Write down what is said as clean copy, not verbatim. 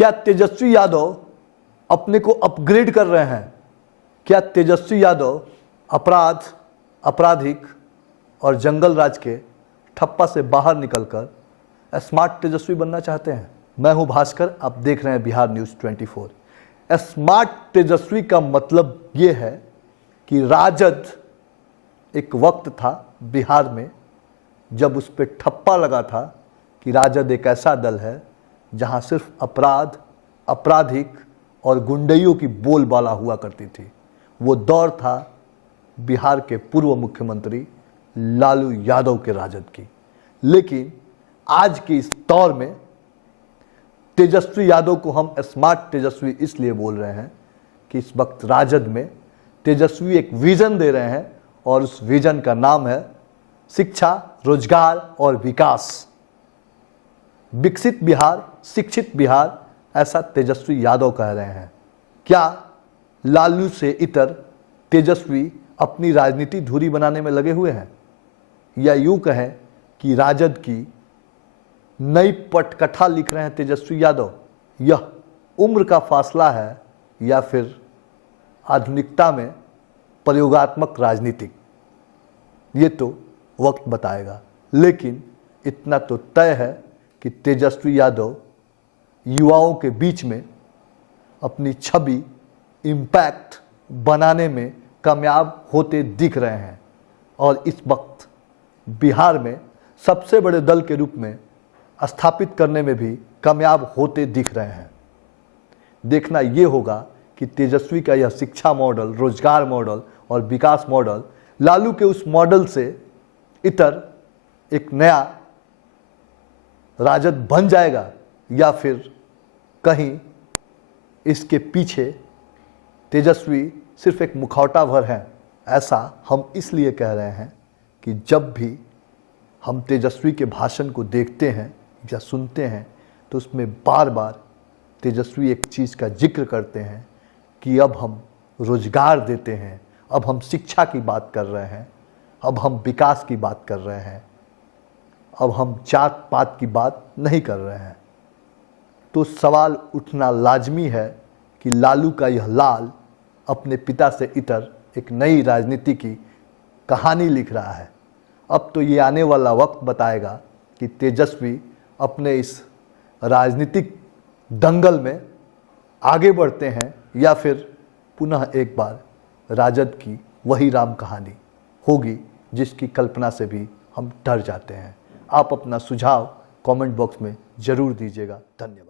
क्या तेजस्वी यादव अपने को अपग्रेड कर रहे हैं? क्या तेजस्वी यादव आपराधिक और जंगल राज के ठप्पा से बाहर निकलकर स्मार्ट तेजस्वी बनना चाहते हैं? मैं हूं भास्कर, आप देख रहे हैं बिहार न्यूज़ 24। स्मार्ट तेजस्वी का मतलब ये है कि राजद एक वक्त था बिहार में जब उस पर ठप्पा लगा था कि राजद एक ऐसा दल है जहां सिर्फ अपराध, आपराधिक और गुंडइयों की बोलबाला हुआ करती थी। वो दौर था बिहार के पूर्व मुख्यमंत्री लालू यादव के राजद की। लेकिन आज के इस दौर में तेजस्वी यादव को हम स्मार्ट तेजस्वी इसलिए बोल रहे हैं कि इस वक्त राजद में तेजस्वी एक विजन दे रहे हैं और उस विजन का नाम है शिक्षा, रोजगार और विकास। विकसित बिहार, शिक्षित बिहार, ऐसा तेजस्वी यादव कह रहे हैं। क्या लालू से इतर तेजस्वी अपनी राजनीति धुरी बनाने में लगे हुए हैं, या यूं कहें कि राजद की नई पटकथा लिख रहे हैं तेजस्वी यादव? यह उम्र का फासला है या फिर आधुनिकता में प्रयोगात्मक राजनीतिक, ये तो वक्त बताएगा। लेकिन इतना तो तय है कि तेजस्वी यादव युवाओं के बीच में अपनी छवि, इम्पैक्ट बनाने में कामयाब होते दिख रहे हैं और इस वक्त बिहार में सबसे बड़े दल के रूप में स्थापित करने में भी कामयाब होते दिख रहे हैं। देखना ये होगा कि तेजस्वी का यह शिक्षा मॉडल, रोजगार मॉडल और विकास मॉडल लालू के उस मॉडल से इतर एक नया राजद बन जाएगा या फिर कहीं इसके पीछे तेजस्वी सिर्फ एक मुखौटा भर है। ऐसा हम इसलिए कह रहे हैं कि जब भी हम तेजस्वी के भाषण को देखते हैं या सुनते हैं तो उसमें बार बार तेजस्वी एक चीज़ का जिक्र करते हैं कि अब हम रोजगार देते हैं, अब हम शिक्षा की बात कर रहे हैं, अब हम विकास की बात कर रहे हैं, अब हम जात पात की बात नहीं कर रहे हैं। तो सवाल उठना लाजमी है कि लालू का यह लाल अपने पिता से इतर एक नई राजनीति की कहानी लिख रहा है। अब तो ये आने वाला वक्त बताएगा कि तेजस्वी अपने इस राजनीतिक दंगल में आगे बढ़ते हैं या फिर पुनः एक बार राजद की वही राम कहानी होगी जिसकी कल्पना से भी हम डर जाते हैं। आप अपना सुझाव कमेंट बॉक्स में ज़रूर दीजिएगा। धन्यवाद।